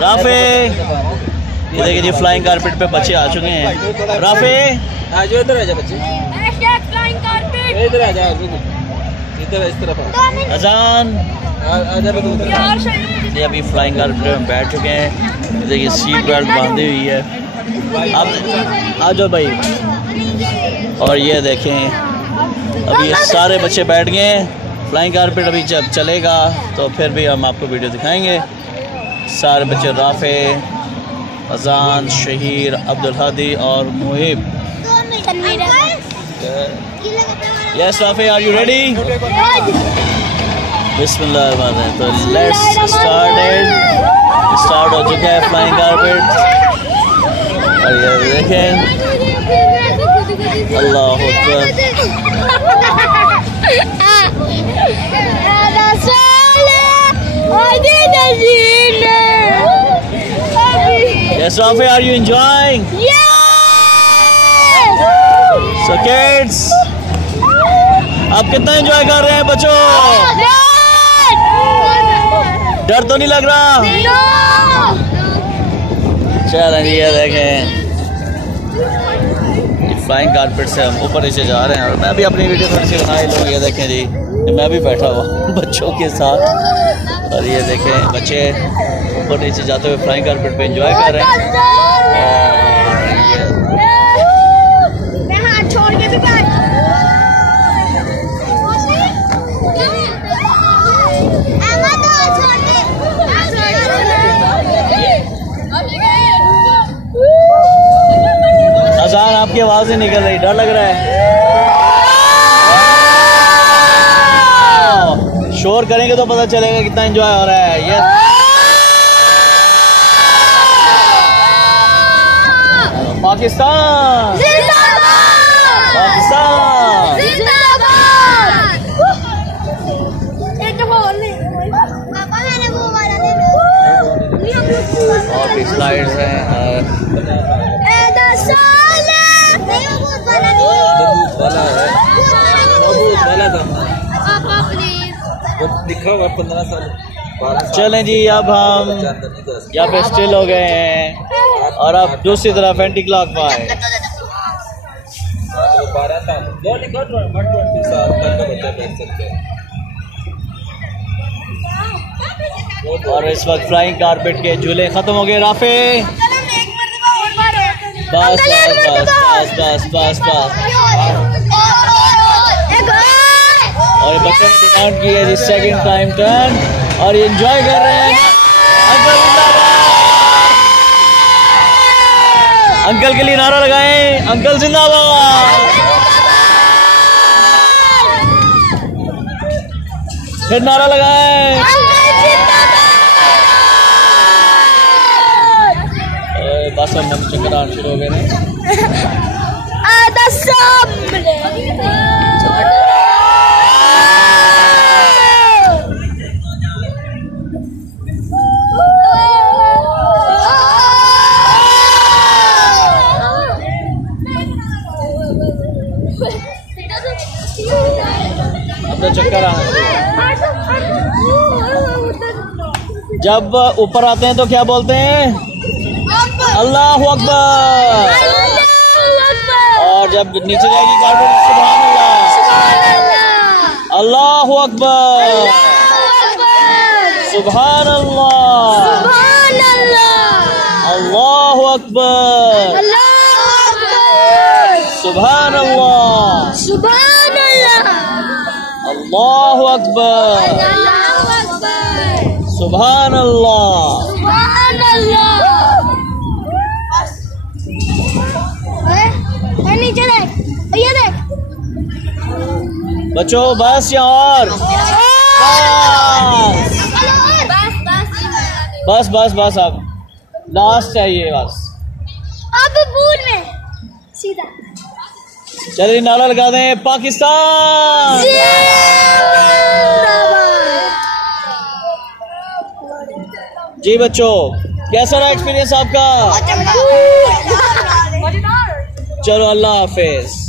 Rafe, ये देखिए जी flying carpet पे बच्चे आ चुके हैं। राफे आज इधर आ जा बच्चे, फ्लाइंग कारपेट इधर आ जा, इधर इस तरफ अजान। आजा ये अभी फ्लाइंग कारपेट में बैठ चुके हैं। देखिए सीट बेल्ट बांधी हुई है। अब आ जाओ भाई। और ये देखें अभी ये सारे बच्चे बैठ गए हैं। फ्लाइंग कारपेट अभी जब चलेगा तो फिर भी हम आपको वीडियो दिखाएंगे। सारे बच्चे राफे, अजान, शहीर, अब्दुल हादी और Muhib. Yes Rafay, are you ready? बिस्मिल्लाह। तो लेट्स स्टार्ट हो चुका है फ्लाइंग कारपेट। और ये देखें, अल्लाह Akbar. Yes, Rafi, are you enjoying? Yes! So kids, आप कितना एंजॉय कर रहे हैं बच्चों? डर तो नहीं लग रहा? चलें जी, ये देखें फ्लाइंग कारपेट से हम ऊपर नीचे जा रहे हैं। और मैं भी अपनी वीडियो थोड़ी सी बना ही लूँगा। ये देखें जी, मैं भी बैठा हुआ बच्चों के साथ। और ये देखें बच्चे ऊपर नीचे जाते हुए फ्लाइंग कारपेट पे एंजॉय कर रहे हैं। अजान, आपकी आवाज़ नहीं निकल रही, डर लग रहा है? शोर करेंगे तो पता चलेगा कितना एंजॉय हो रहा है। ये पाकिस्तान जिंदाबाद, पाकिस्तान जिंदाबाद। और भी स्लाइड्स हैं। लिखा हुआ 15 साल 12 साल। चलें जी, अब हम यहाँ पे स्टिल हो गए हैं और अब दूसरी तरफ एंटी क्लॉक वाइज। 12 साल 120 साल तक का बच्चा बैठ सकते हैं। और इस वक्त फ्लाइंग कारपेट के झूले खत्म हो गए। राफे बस बस बस बस बस बस। और बच्चों ने डिमांड की है जी सेकंड टाइम टर्न और ये एंजॉय कर रहे हैं। अंकल के लिए नारा लगाएं, अंकल जिंदाबाद। फिर नारा लगाएं। बस हम चक्कर आना शुरू हो गए हैं। चक्कर आना। जब ऊपर आते हैं तो क्या बोलते हैं? अल्लाह अकबर। और जब नीचे जाएगी कारपेट, सुभान अल्लाह, अल्लाह अकबर, सुभान अल्लाह, अल्लाह अकबर, सुभान अल्लाह, अल्लाह अकबर, सुभान अल्लाह। नीचे देख, ये देख बच्चों, बस या और बस बस बस अब लास्ट चाहिए बस। अब पूल में सीधा चलिए नारा लगा दें, पाकिस्तान। जी बच्चों, कैसा रहा एक्सपीरियंस आपका? चलो अल्लाह हाफिज।